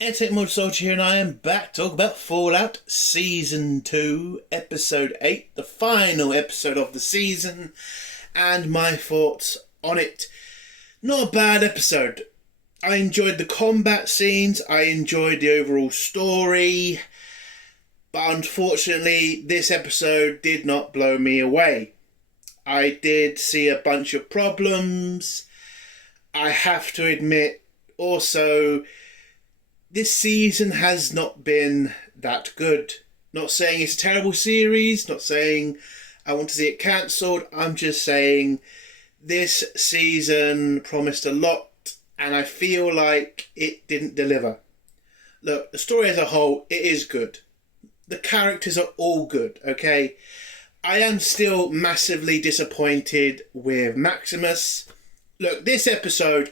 Airtech Mod Soldier here, and I am back to talk about Fallout Season 2, Episode 8, the final episode of the season, and my thoughts on it. Not a bad episode. I enjoyed the combat scenes, I enjoyed the overall story, but unfortunately, this episode did not blow me away. I did see a bunch of problems. I have to admit, also, this season has not been that good. Not saying it's a terrible series, not saying I want to see it cancelled. I'm just saying this season promised a lot and I feel like it didn't deliver. Look, the story as a whole, it is good. The characters are all good, okay? I am still massively disappointed with Maximus. Look, this episode,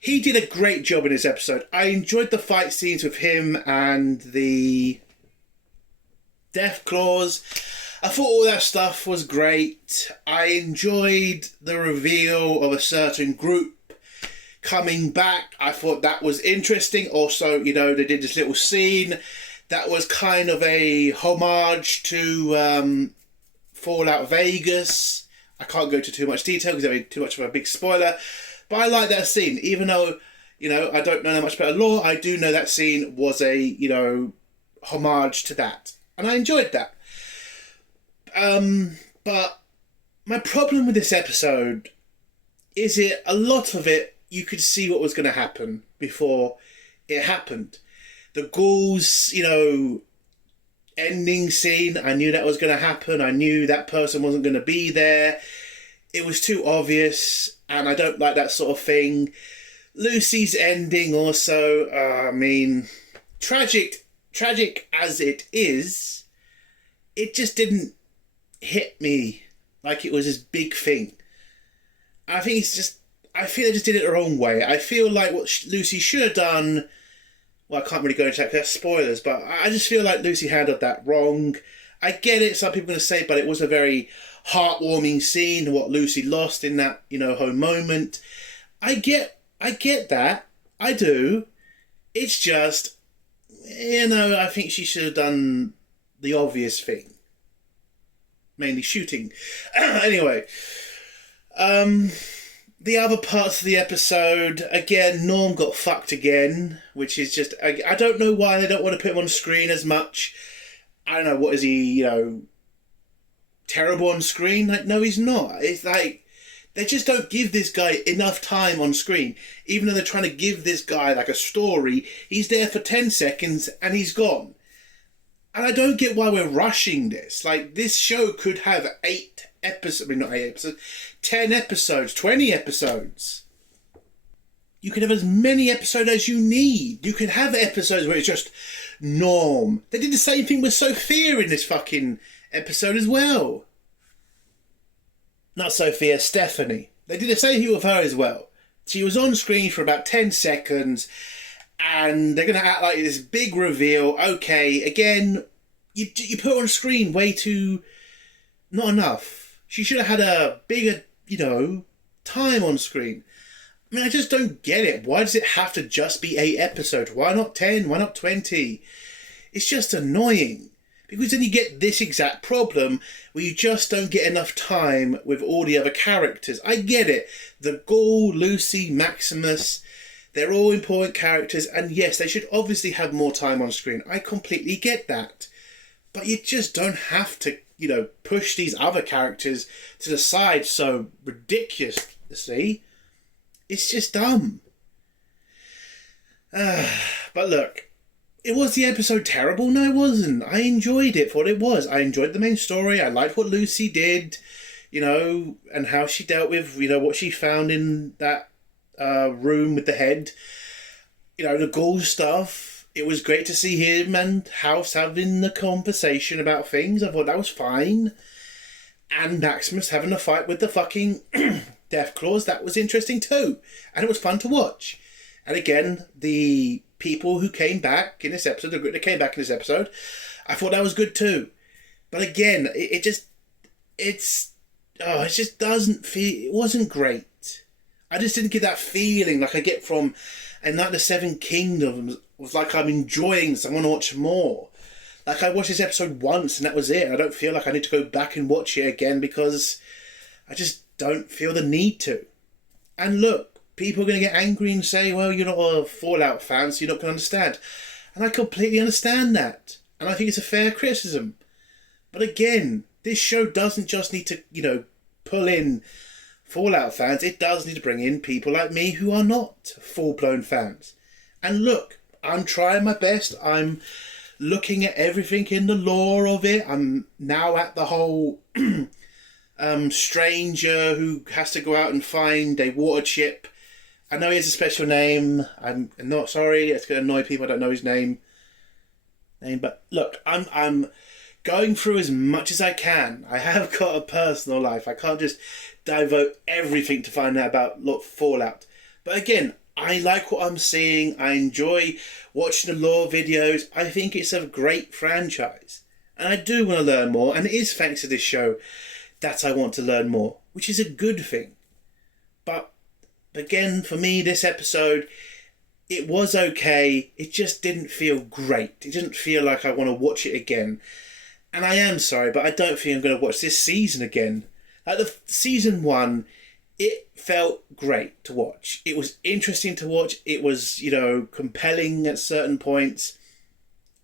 he did a great job in this episode. I enjoyed the fight scenes with him and the Deathclaws. I thought all that stuff was great. I enjoyed the reveal of a certain group coming back. I thought that was interesting. Also, they did this little scene that was kind of a homage to Fallout Vegas. I can't go into too much detail because that'd be too much of a big spoiler. But I like that scene, even though, I don't know that much about lore. I do know that scene was a, homage to that. And I enjoyed that. But my problem with this episode is a lot of it, you could see what was going to happen before it happened. The ghouls, ending scene, I knew that was going to happen. I knew that person wasn't going to be there. It was too obvious, and I don't like that sort of thing. Lucy's ending also, tragic as it is, it just didn't hit me like it was this big thing. I feel they just did it the wrong way. I feel like what Lucy should have done, well, I can't really go into that because that's spoilers, but I just feel like Lucy handled that wrong. I get it, some people are going to say, but it was a very heartwarming scene, what Lucy lost in that, her moment. I get that. I do. It's just, I think she should have done the obvious thing. Mainly shooting. Anyway. The other parts of the episode, again, Norm got fucked again, which is just, I don't know why they don't want to put him on screen as much. I don't know, what is he, terrible on screen? Like, no, he's not. It's like, they just don't give this guy enough time on screen. Even though they're trying to give this guy, like, a story, he's there for 10 seconds and he's gone. And I don't get why we're rushing this. Like, this show could have 8 episodes, not 8 episodes, 10 episodes, 20 episodes. You can have as many episodes as you need. You can have episodes where it's just Norm. They did the same thing with Sophia in this fucking episode as well. Not Sophia, Stephanie. They did the same thing with her as well. She was on screen for about 10 seconds and they're going to act like this big reveal. Okay, again, you put her on screen way too... not enough. She should have had a bigger, time on screen. I mean, I just don't get it. Why does it have to just be 8 episodes? Why not 10? Why not 20? It's just annoying. Because then you get this exact problem where you just don't get enough time with all the other characters. I get it. The Ghoul, Lucy, Maximus, they're all important characters. And yes, they should obviously have more time on screen. I completely get that. But you just don't have to, push these other characters to the side so ridiculously. It's just dumb. But look, was the episode terrible? No, it wasn't. I enjoyed it for what it was. I enjoyed the main story. I liked what Lucy did, and how she dealt with, what she found in that room with the head. The ghoul stuff. It was great to see him and House having the conversation about things. I thought that was fine. And Maximus having a fight with the fucking Deathclaws. That was interesting too. And it was fun to watch. And again, the people who came back in this episode, the group that came back in this episode, I thought that was good too. But again, it just doesn't feel, it wasn't great. I just didn't get that feeling like I get from And like the Seven Kingdoms was like I'm enjoying this. I want to watch more. Like I watched this episode once and that was it. I don't feel like I need to go back and watch it again because I just don't feel the need to. And look, people are going to get angry and say, well, you're not a Fallout fan, so you're not going to understand. And I completely understand that. And I think it's a fair criticism. But again, this show doesn't just need to, pull in Fallout fans. It does need to bring in people like me who are not full-blown fans. And look, I'm trying my best. I'm looking at everything in the lore of it. I'm now at the whole stranger who has to go out and find a water chip. I know he has a special name. I'm not sorry. It's going to annoy people. I don't know his name. But look, I'm going through as much as I can. I have got a personal life. I can't just devote everything to find out about Fallout. But again, I like what I'm seeing. I enjoy watching the lore videos. I think it's a great franchise. And I do want to learn more. And it is thanks to this show that I want to learn more, which is a good thing. But again, for me, this episode, it was okay. It just didn't feel great. It didn't feel like I want to watch it again. And I am sorry, but I don't think I'm going to watch this season again. Like the season 1, it felt great to watch. It was interesting to watch. It was, compelling at certain points.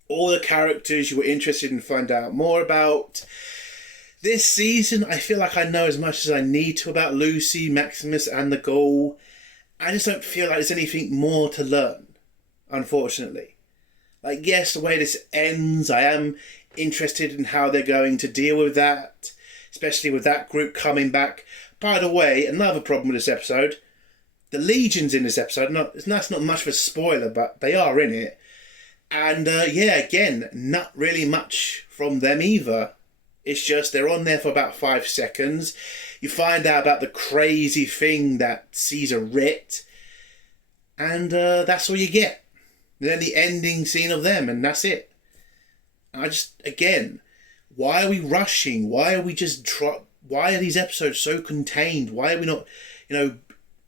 All the characters you were interested in find out more about. This season, I feel like I know as much as I need to about Lucy, Maximus, and the Ghoul. I just don't feel like there's anything more to learn, unfortunately. Like, yes, the way this ends, I am interested in how they're going to deal with that, especially with that group coming back. By the way, another problem with this episode, the Legion's in this episode. That's not much of a spoiler, but they are in it. And, again, not really much from them either. It's just they're on there for about 5 seconds. You find out about the crazy thing that Caesar writ. And that's all you get. And then the ending scene of them, and that's it. Again, why are we rushing? Why are we why are these episodes so contained? Why are we not,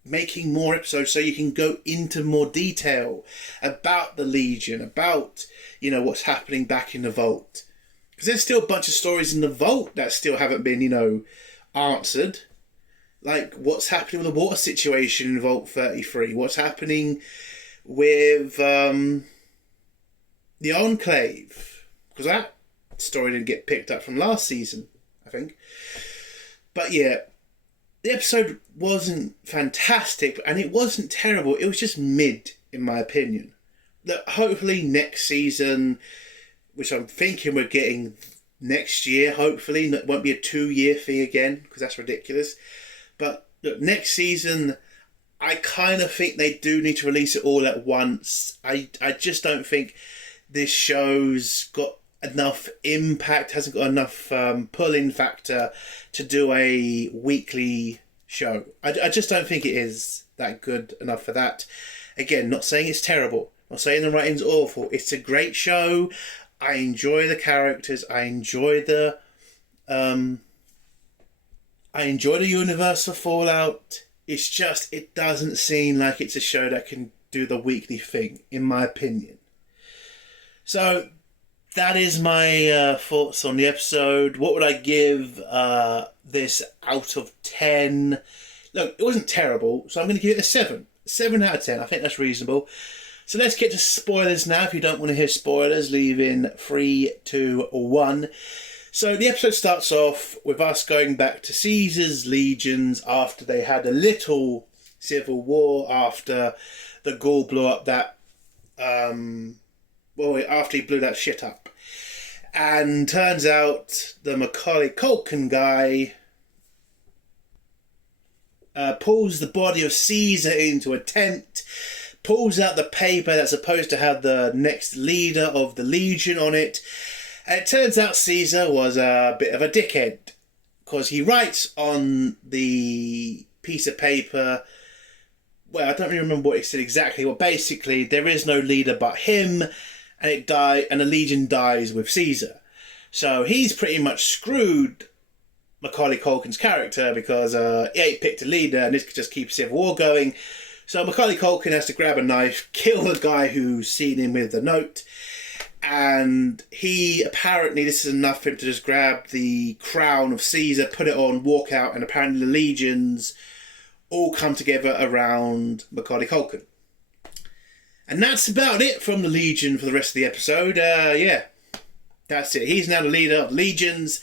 making more episodes so you can go into more detail about the Legion, about, what's happening back in the Vault? Because there's still a bunch of stories in the Vault that still haven't been, answered. Like, what's happening with the water situation in Vault 33? What's happening with the Enclave? Because that story didn't get picked up from last season, I think. But yeah, the episode wasn't fantastic, and it wasn't terrible. It was just mid, in my opinion. That hopefully next season, which I'm thinking we're getting next year, hopefully, it won't be a 2-year thing again, because that's ridiculous. But look, next season, I kind of think they do need to release it all at once. I just don't think this show's got enough impact, hasn't got enough pull-in factor to do a weekly show. I just don't think it is that good enough for that. Again, not saying it's terrible, not saying the writing's awful. It's a great show. I enjoy the characters. I enjoy the universe of Fallout. It's just, it doesn't seem like it's a show that can do the weekly thing, in my opinion. So that is my thoughts on the episode. What would I give this out of 10? Look, it wasn't terrible, so I'm going to give it a 7. 7 out of 10. I think that's reasonable. So let's get to spoilers now. If you don't want to hear spoilers, leave in 3, 2, 1. So the episode starts off with us going back to Caesar's legions after they had a little civil war, after the Ghoul blew up that... after he blew that shit up. And turns out the Macaulay Culkin guy pulls the body of Caesar into a tent, pulls out the paper that's supposed to have the next leader of the Legion on it, and it turns out Caesar was a bit of a dickhead, because he writes on the piece of paper, well, I don't really remember what he said exactly, but basically there is no leader but him, and the Legion dies with Caesar. So he's pretty much screwed Macaulay Culkin's character, because he ain't picked a leader, and this could just keep Civil War going. So Macaulay Culkin has to grab a knife, kill the guy who's seen him with the note, and he apparently, this is enough for him to just grab the crown of Caesar, put it on, walk out, and apparently the legions all come together around Macaulay Culkin. And that's about it from the Legion for the rest of the episode. Yeah, that's it. He's now the leader of legions,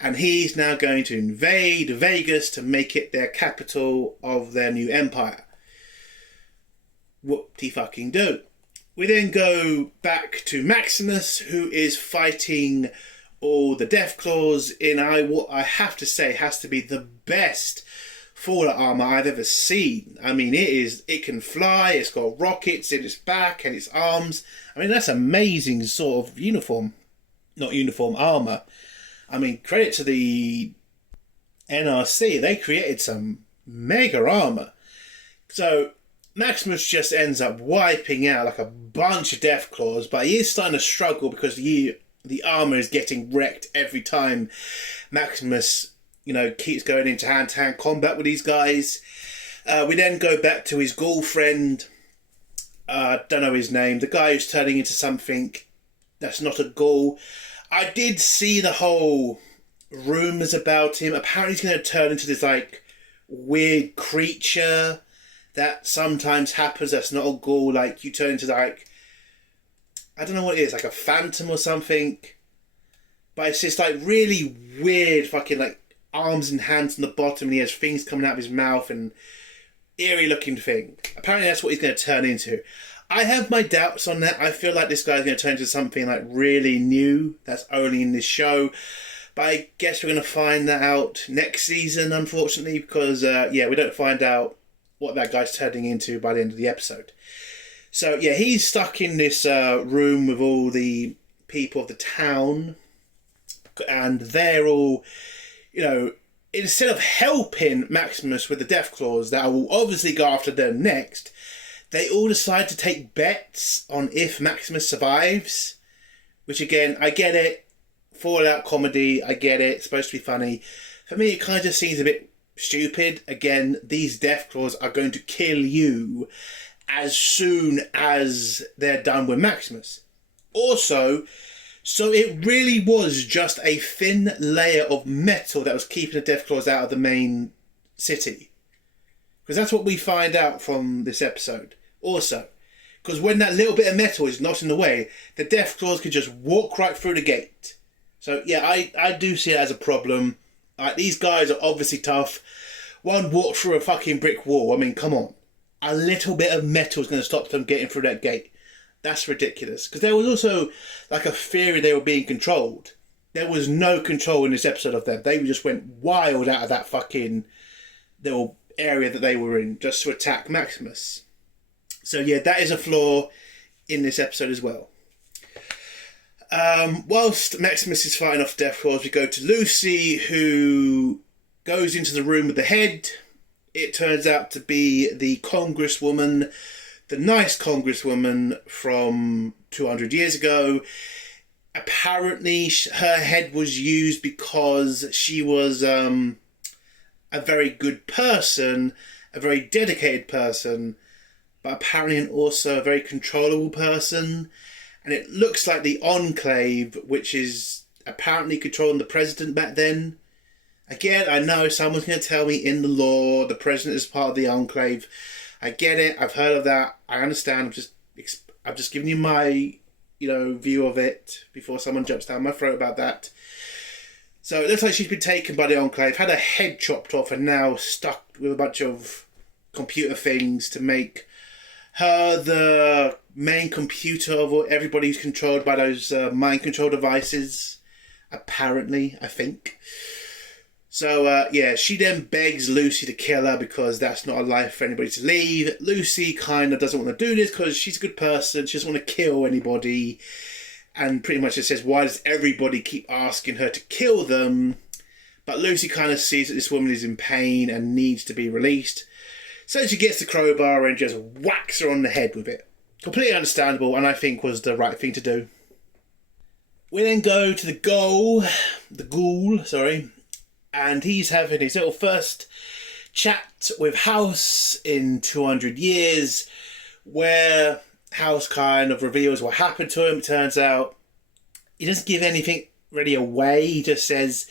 and he's now going to invade Vegas to make it their capital of their new empire. Whoop-de-fucking-do. We then go back to Maximus, who is fighting all the Deathclaws in what I have to say has to be the best Fallout armor I've ever seen. I mean, it can fly, it's got rockets in its back and its arms. I mean, that's amazing sort of armor. I mean, credit to the NRC, they created some mega armor. So Maximus just ends up wiping out like a bunch of Deathclaws, but he is starting to struggle because the armor is getting wrecked every time Maximus, keeps going into hand-to-hand combat with these guys. We then go back to his ghoul friend. Don't know his name. The guy who's turning into something that's not a ghoul. I did see the whole rumours about him. Apparently he's going to turn into this weird creature that sometimes happens that's not a ghoul. Like you turn into I don't know what it is, like a phantom or something. But it's just really weird fucking arms and hands on the bottom, and he has things coming out of his mouth and eerie looking thing. Apparently that's what he's going to turn into. I have my doubts on that. I feel like this guy's going to turn into something really new that's only in this show. But I guess we're going to find that out next season, unfortunately, because we don't find out what that guy's turning into by the end of the episode. So yeah, he's stuck in this room with all the people of the town, and they're all, instead of helping Maximus with the Deathclaws that will obviously go after them next, they all decide to take bets on if Maximus survives. Which again, I get it. Fallout comedy, I get it. It's supposed to be funny. For me, it kind of just seems a bit stupid. Again, these Deathclaws are going to kill you as soon as they're done with Maximus. Also, so it really was just a thin layer of metal that was keeping the Deathclaws out of the main city. Because that's what we find out from this episode. Also, because when that little bit of metal is not in the way, the Deathclaws could just walk right through the gate. So yeah, I do see it as a problem. These guys are obviously tough. One walked through a fucking brick wall. I mean, come on. A little bit of metal is going to stop them getting through that gate. That's ridiculous. Because there was also a theory they were being controlled. There was no control in this episode of them. They just went wild out of that fucking little area that they were in just to attack Maximus. So yeah, that is a flaw in this episode as well. Whilst Maximus is fighting off Deathclaws, we go to Lucy, who goes into the room with the head. It turns out to be the Congresswoman, the nice Congresswoman from 200 years ago. Apparently, her head was used because she was a very good person, a very dedicated person, but apparently also a very controllable person. And it looks like the Enclave, which is apparently controlling the president back then. Again, I know someone's going to tell me in the law the president is part of the Enclave. I get it. I've heard of that. I understand. I'm just giving you my, view of it before someone jumps down my throat about that. So it looks like she's been taken by the Enclave, had her head chopped off, and now stuck with a bunch of computer things to make her the main computer of everybody who's controlled by those mind control devices. Apparently, I think. So, she then begs Lucy to kill her because that's not a life for anybody to lead. Lucy kind of doesn't want to do this because she's a good person. She doesn't want to kill anybody. And pretty much it says, why does everybody keep asking her to kill them? But Lucy kind of sees that this woman is in pain and needs to be released. So she gets the crowbar and just whacks her on the head with it. Completely understandable, and I think was the right thing to do. We then go to the ghoul, and he's having his little first chat with House in 200 years, where House kind of reveals what happened to him. It turns out he doesn't give anything really away. He just says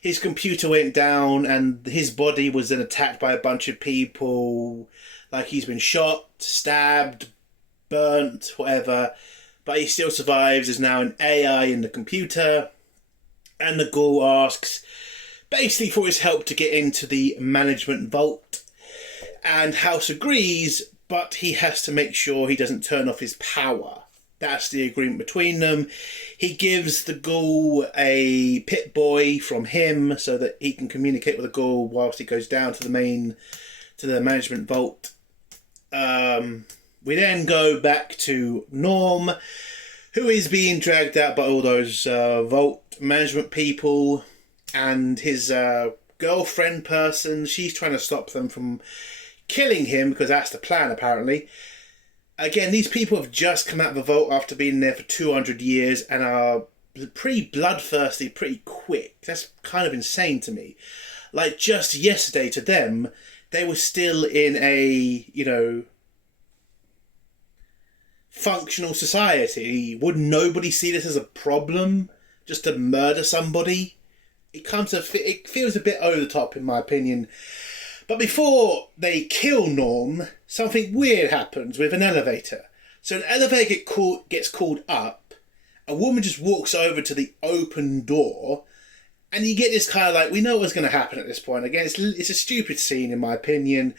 his computer went down and his body was then attacked by a bunch of people. Like he's been shot, stabbed, burnt, whatever. But he still survives. There's now an AI in the computer. And the ghoul asks basically for his help to get into the management vault. And House agrees, but he has to make sure he doesn't turn off his power. That's the agreement between them. He gives the ghoul a Pip-Boy from him so that he can communicate with the ghoul whilst he goes down to the management vault. We then go back to Norm, who is being dragged out by all those vault management people, and his girlfriend person. She's trying to stop them from killing him because that's the plan, apparently. Again, these people have just come out of the vault after being there for 200 years and are pretty bloodthirsty pretty quick. That's kind of insane to me. Like, just yesterday to them, they were still in a, functional society. Would nobody see this as a problem? Just to murder somebody? It feels a bit over the top, in my opinion. But before they kill Norm, something weird happens with an elevator. So an elevator gets called up, a woman just walks over to the open door, and you get this kind of like, we know what's going to happen at this point. Again, it's a stupid scene in my opinion,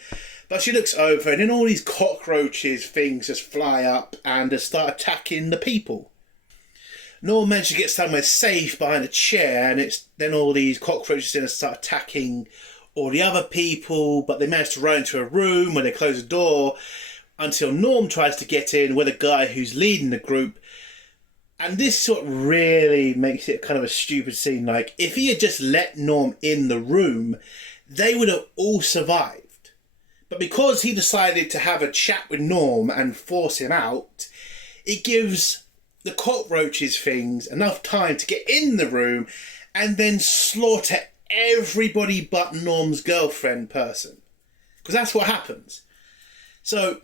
but she looks over and then all these cockroaches things just fly up and just start attacking the people. Norm manages to get somewhere safe behind a chair, and then all these cockroaches then start attacking all the other people, but they manage to run into a room where they close the door until Norm tries to get in with a guy who's leading the group. And this sort of really makes it kind of a stupid scene. Like, if he had just let Norm in the room, they would have all survived. But because he decided to have a chat with Norm and force him out, it gives the cockroaches things enough time to get in the room and then slaughter everybody but Norm's girlfriend person. Because that's what happens. So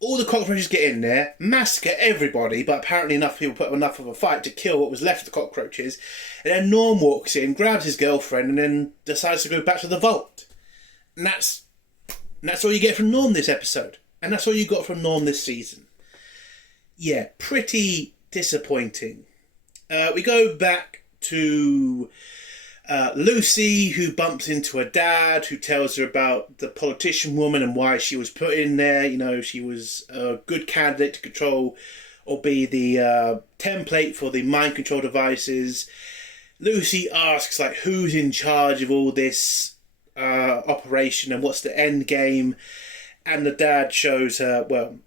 all the cockroaches get in there, massacre everybody, but apparently enough people put up enough of a fight to kill what was left of the cockroaches. And then Norm walks in, grabs his girlfriend, and then decides to go back to the vault. And that's all you get from Norm this episode. And that's all you got from Norm this season. Yeah, pretty disappointing. We go back to Lucy, who bumps into her dad, who tells her about the politician woman and why she was put in there. She was a good candidate to control or be the template for the mind control devices. Lucy asks, who's in charge of all this operation and what's the end game? And the dad shows her,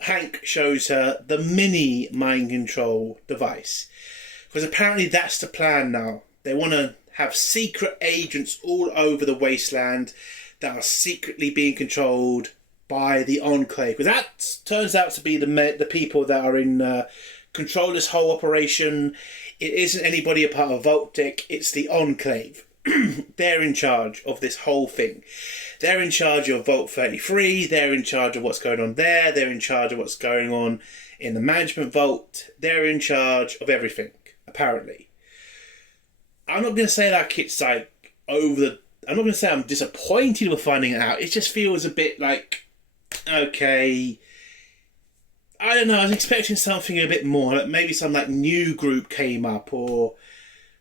Hank shows her the mini mind control device. Because apparently that's the plan now. They want to have secret agents all over the wasteland that are secretly being controlled by the Enclave. Because that turns out to be the people that are in control this whole operation. It isn't anybody a part of Vault-Tec, it's the Enclave. They're in charge of this whole thing. They're in charge of Vault 33, they're in charge of what's going on there, they're in charge of what's going on in the management vault, they're in charge of everything, apparently. I'm not going to say it's I'm not going to say I'm disappointed with finding it out. It just feels a bit like, okay, I don't know, I was expecting something a bit more, like maybe some new group came up or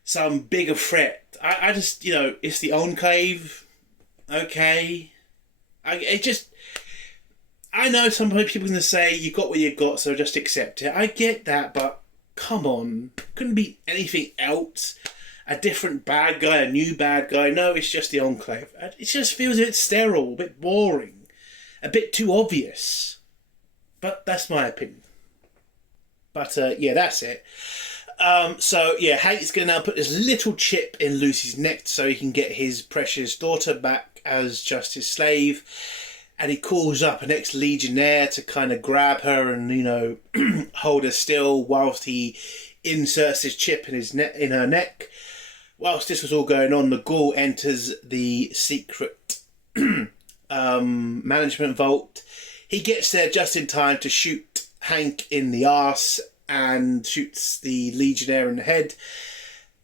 some bigger threat. I just, it's the Enclave, okay. I know some people are going to say, you got what you got, so just accept it. I get that, but come on, couldn't be anything else. A different bad guy, a new bad guy. No, it's just the Enclave. It just feels a bit sterile, a bit boring, a bit too obvious. But that's my opinion. But that's it. Hank's going to now put this little chip in Lucy's neck so he can get his precious daughter back as just his slave. And he calls up an ex-legionnaire to kind of grab her and, hold her still whilst he inserts his chip in her neck. Whilst this was all going on, the ghoul enters the secret management vault. He gets there just in time to shoot Hank in the arse and shoots the Legionnaire in the head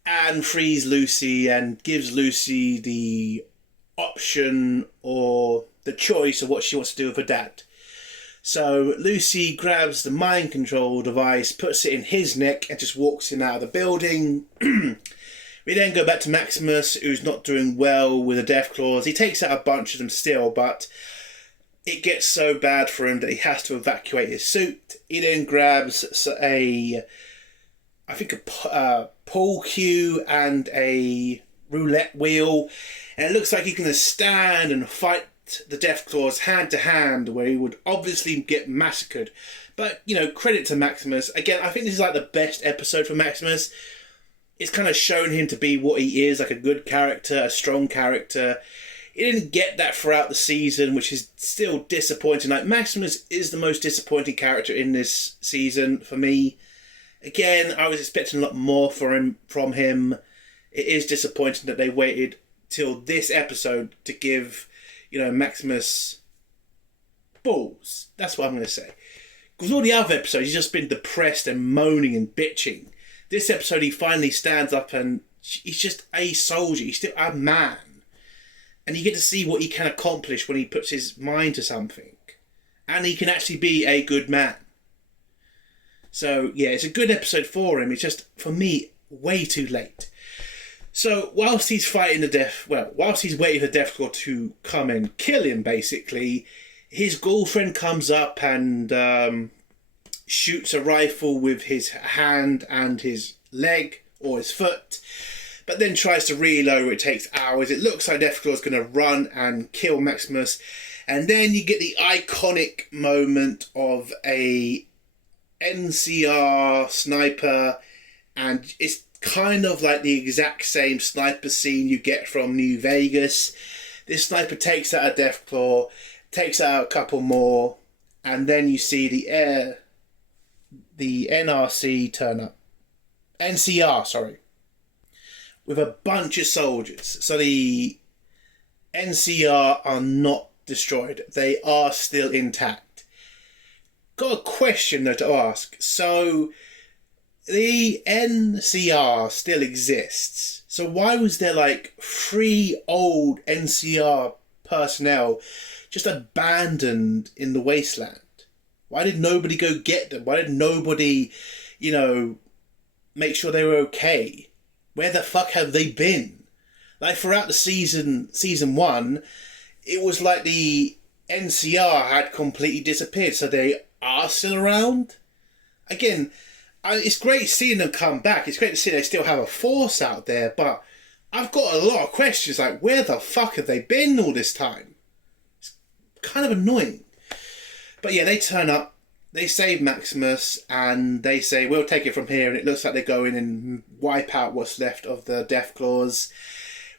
and frees Lucy and gives Lucy the option or the choice of what she wants to do with her dad. So Lucy grabs the mind control device, puts it in his neck and just walks him out of the building. We then go back to Maximus, who's not doing well with the death claws. He takes out a bunch of them still, but it gets so bad for him that he has to evacuate his suit. He then grabs a pool cue and a roulette wheel, and it looks like he's going to stand and fight the Deathclaws hand to hand, where he would obviously get massacred. But, credit to Maximus. Again, I think this is like the best episode for Maximus. It's kind of shown him to be what he is, like a good character, a strong character. He didn't get that throughout the season, which is still disappointing. Like, Maximus is the most disappointing character in this season for me. Again, I was expecting a lot more from him. It is disappointing that they waited till this episode to give, Maximus balls. That's what I'm going to say. Because all the other episodes, he's just been depressed and moaning and bitching. This episode, he finally stands up and he's just a soldier. He's still a man. And you get to see what he can accomplish when he puts his mind to something. And he can actually be a good man. So, yeah, it's a good episode for him. It's just, for me, way too late. So, whilst he's waiting for Deathclaw to come and kill him, basically, his girlfriend comes up and shoots a rifle with his hand and his leg, or his foot, but then tries to reload. It takes hours. It looks like Deathclaw's going to run and kill Maximus. And then you get the iconic moment of a NCR sniper, and it's kind of like the exact same sniper scene you get from New Vegas. This sniper takes out a Deathclaw, takes out a couple more, and then you see the NRC turn up. NCR, sorry. With a bunch of soldiers. So the NCR are not destroyed. They are still intact. Got a question though to ask. So the NCR still exists. So why was there like 3 old NCR personnel just abandoned in the wasteland? Why did nobody go get them? Why did nobody, make sure they were okay? Where the fuck have they been? Like, throughout the season 1, it was like the NCR had completely disappeared. So they are still around? Again, it's great seeing them come back. It's great to see they still have a force out there. But I've got a lot of questions, like, where the fuck have they been all this time? It's kind of annoying. But yeah, they turn up, they save Maximus, and they say, we'll take it from here. And it looks like they go in and wipe out what's left of the Deathclaws.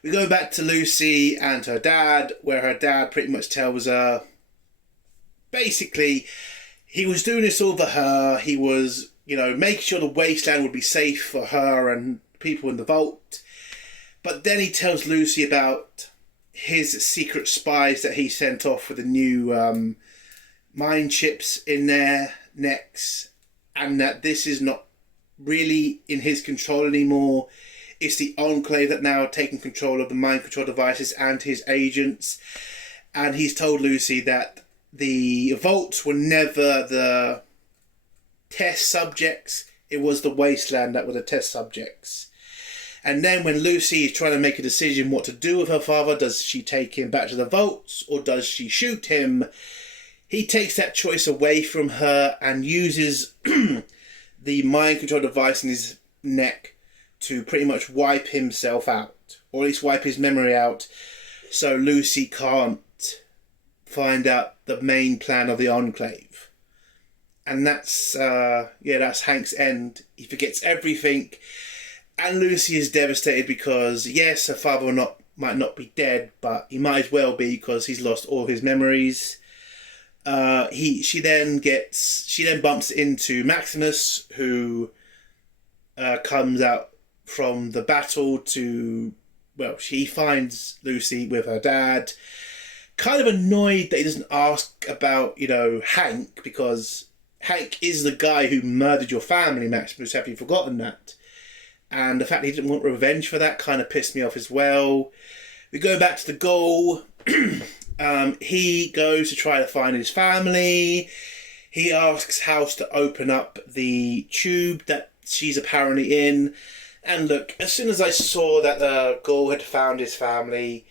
We go back to Lucy and her dad, where her dad pretty much tells her, basically, he was doing this all for her. He was, making sure the wasteland would be safe for her and people in the vault. But then he tells Lucy about his secret spies that he sent off with the new mind chips in their necks, and that this is not really in his control anymore. It's the Enclave that now are taking control of the mind control devices and his agents. And he's told Lucy that the vaults were never the test subjects. It was the wasteland that were the test subjects. And then when Lucy is trying to make a decision what to do with her father, does she take him back to the vaults or does she shoot him? He takes that choice away from her and uses the mind control device in his neck to pretty much wipe himself out, or at least wipe his memory out, so Lucy can't find out the main plan of the Enclave. And that's Hank's end. He forgets everything, and Lucy is devastated because, yes, her father might not be dead, but he might as well be because he's lost all his memories. She then bumps into Maximus, who comes out from the battle she finds Lucy with her dad, kind of annoyed that he doesn't ask about, Hank, because Hank is the guy who murdered your family, Maximus. Have you forgotten that? And the fact that he didn't want revenge for that kind of pissed me off as well. We go back to the goal. He goes to try to find his family. He asks House to open up the tube that she's apparently in. And look, as soon as I saw that the Gaul had found his family,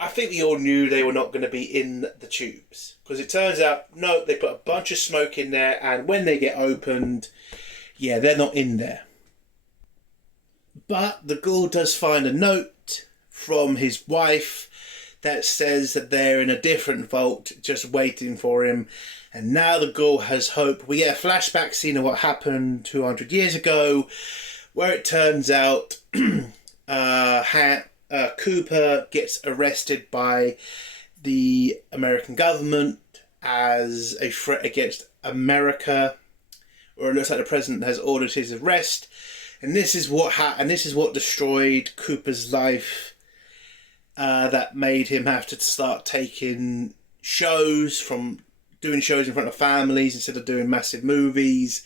I think we all knew they were not going to be in the tubes. Because it turns out, no, they put a bunch of smoke in there, and when they get opened, yeah, they're not in there. But the Gaul does find a note from his wife that says that they're in a different vault just waiting for him. And now the Gaul has hope. We get a flashback scene of what happened 200 years ago, where it turns out Cooper gets arrested by the American government as a threat against America, or it looks like the president has ordered his arrest. And this is what destroyed Cooper's life. That made him have to start taking doing shows in front of families instead of doing massive movies.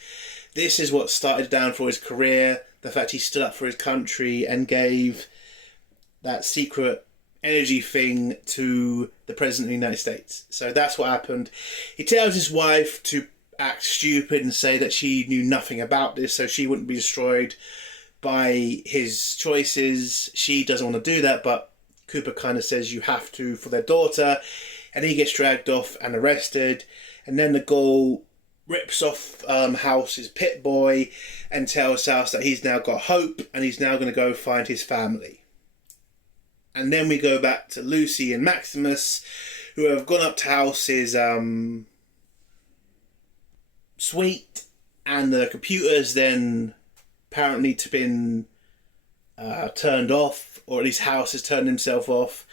This is what started down for his career. The fact he stood up for his country and gave that secret energy thing to the President of the United States. So that's what happened. He tells his wife to act stupid and say that she knew nothing about this, so she wouldn't be destroyed by his choices. She doesn't want to do that, but Cooper kind of says you have to for their daughter, and he gets dragged off and arrested. And then the Gaul rips off House's pit boy and tells House that he's now got hope and he's now going to go find his family. And then we go back to Lucy and Maximus, who have gone up to House's suite, and the computer's then apparently been turned off, or at least House has turned himself off.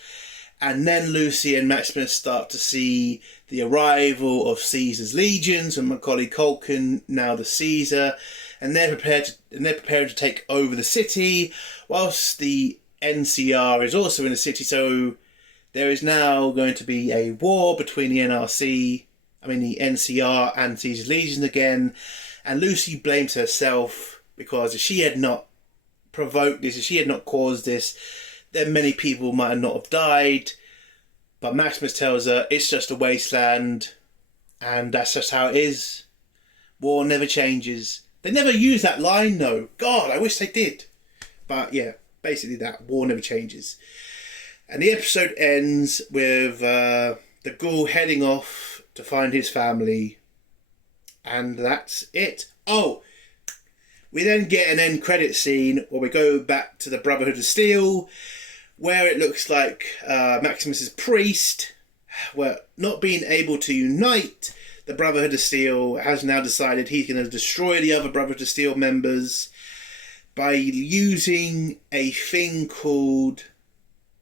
And then Lucy and Maximus start to see the arrival of Caesar's legions and Macaulay Culkin, now the Caesar, and they're preparing to take over the city, whilst the NCR is also in the city. So there is now going to be a war between the NCR and Caesar's legions again. And Lucy blames herself, because if she had not provoked this, if she had not caused this, then many people might not have died. But Maximus tells her it's just a wasteland, and that's just how it is. War never changes. They never use that line though. God, I wish they did. But yeah, basically that. War never changes. And the episode ends with the Gaul heading off to find his family. And that's it. Oh, we then get an end credit scene where we go back to the Brotherhood of Steel, where it looks like Maximus's priest, not being able to unite the Brotherhood of Steel, has now decided he's going to destroy the other Brotherhood of Steel members by using a thing called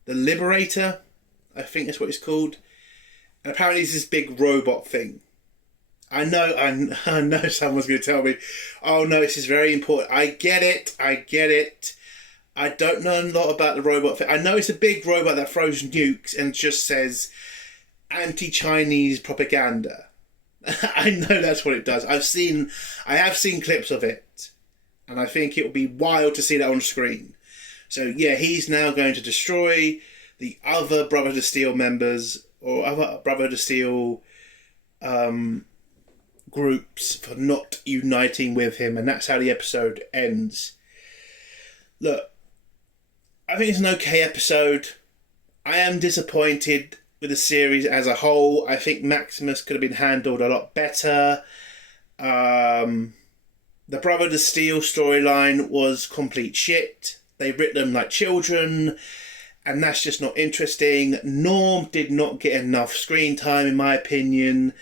the Liberator. I think that's what it's called. And apparently it's this big robot thing. I know someone's going to tell me, oh no, this is very important. I get it. I don't know a lot about the robot thing. I know it's a big robot that throws nukes and just says anti-Chinese propaganda. I know that's what it does. I have seen clips of it, and I think it will be wild to see that on screen. So yeah, he's now going to destroy the other Brotherhood of Steel members, or other Brotherhood of Steel groups, for not uniting with him, and that's how the episode ends. Look, I think it's an okay episode. I am disappointed with the series as a whole. I think Maximus could have been handled a lot better. The Brotherhood of Steel storyline was complete shit. They writ them like children, and that's just not interesting. Norm did not get enough screen time, in my opinion.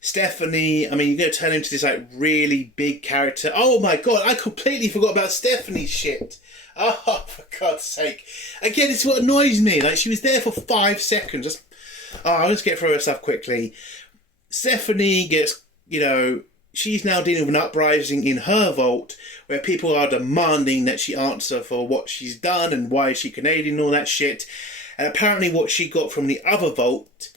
Stephanie, you're going to turn into this really big character. Oh my god, I completely forgot about Stephanie's shit. Oh, for God's sake. Again, it's what annoys me. She was there for 5 seconds. I'll just get through her stuff quickly. Stephanie gets, she's now dealing with an uprising in her vault where people are demanding that she answer for what she's done and why is she Canadian and all that shit. And apparently what she got from the other vault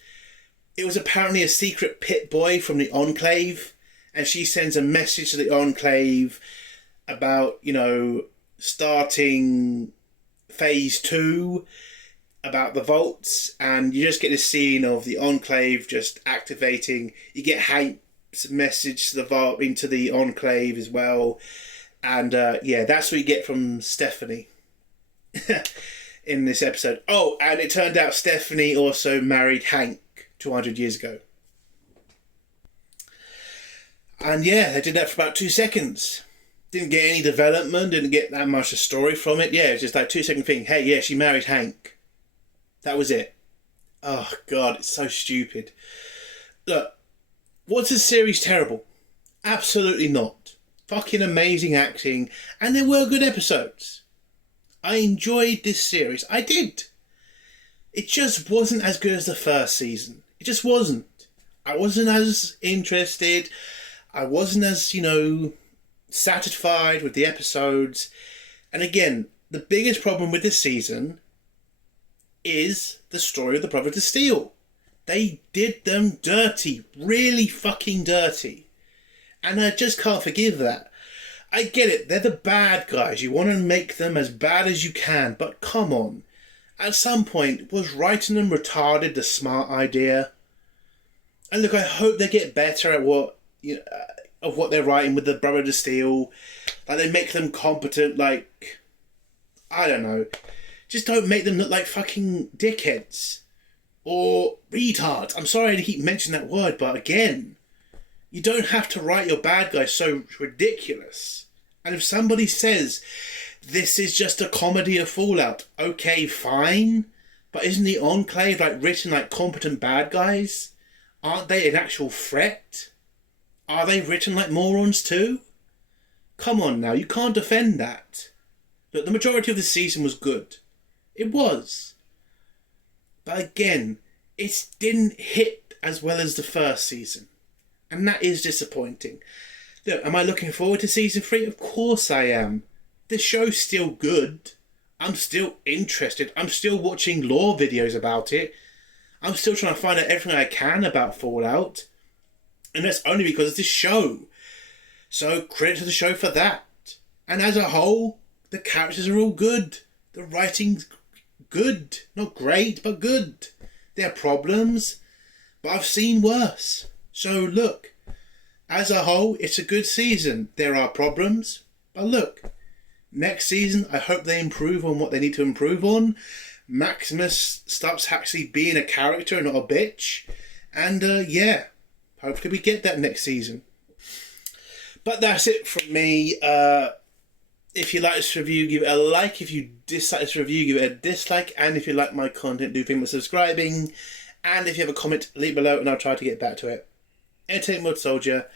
it was apparently a secret pit boy from the Enclave, and she sends a message to the Enclave about, starting phase 2, about the vaults, and you just get this scene of the Enclave just activating. You get Hank's message to the vault into the Enclave as well, and that's what you get from Stephanie in this episode. Oh, and it turned out Stephanie also married Hank 200 years ago. And yeah, they did that for about 2 seconds. Didn't get any development, didn't get that much a story from it. Yeah, it was just like 2-second thing. Hey, yeah, she married Hank. That was it. Oh, God, it's so stupid. Look, was this series terrible? Absolutely not. Fucking amazing acting, and there were good episodes. I enjoyed this series. I did. It just wasn't as good as the first season. It just wasn't. I wasn't as interested. I wasn't as, satisfied with the episodes. And again, the biggest problem with this season is the story of the Brothers of Steel. They did them dirty. Really fucking dirty. And I just can't forgive that. I get it. They're the bad guys. You want to make them as bad as you can. But come on. At some point, was writing them retarded the smart idea? And look, I hope they get better at what they're writing with the Brothers of Steel. Like, they make them competent, like, I don't know. Just don't make them look like fucking dickheads. Or retards. I'm sorry to keep mentioning that word, but again, you don't have to write your bad guys so ridiculous. And if somebody says, this is just a comedy of Fallout, okay, fine. But isn't the Enclave written like competent bad guys? Aren't they an actual threat? Are they written like morons too? Come on now, you can't defend that. Look, the majority of the season was good. It was. But again, it didn't hit as well as the first season. And that is disappointing. Look, am I looking forward to season 3? Of course I am. The show's still good. I'm still interested. I'm still watching lore videos about it. I'm still trying to find out everything I can about Fallout. And that's only because of this show. So credit to the show for that. And as a whole, the characters are all good. The writing's good. Not great, but good. There are problems, but I've seen worse. So look, as a whole, it's a good season. There are problems, but look, next season, I hope they improve on what they need to improve on. Maximus starts actually being a character and not a bitch. And hopefully we get that next season. But that's it from me. If you like this review, give it a like. If you dislike this review, give it a dislike. And if you like my content, do think about subscribing. And if you have a comment, leave below and I'll try to get back to it. Entertainment Soldier,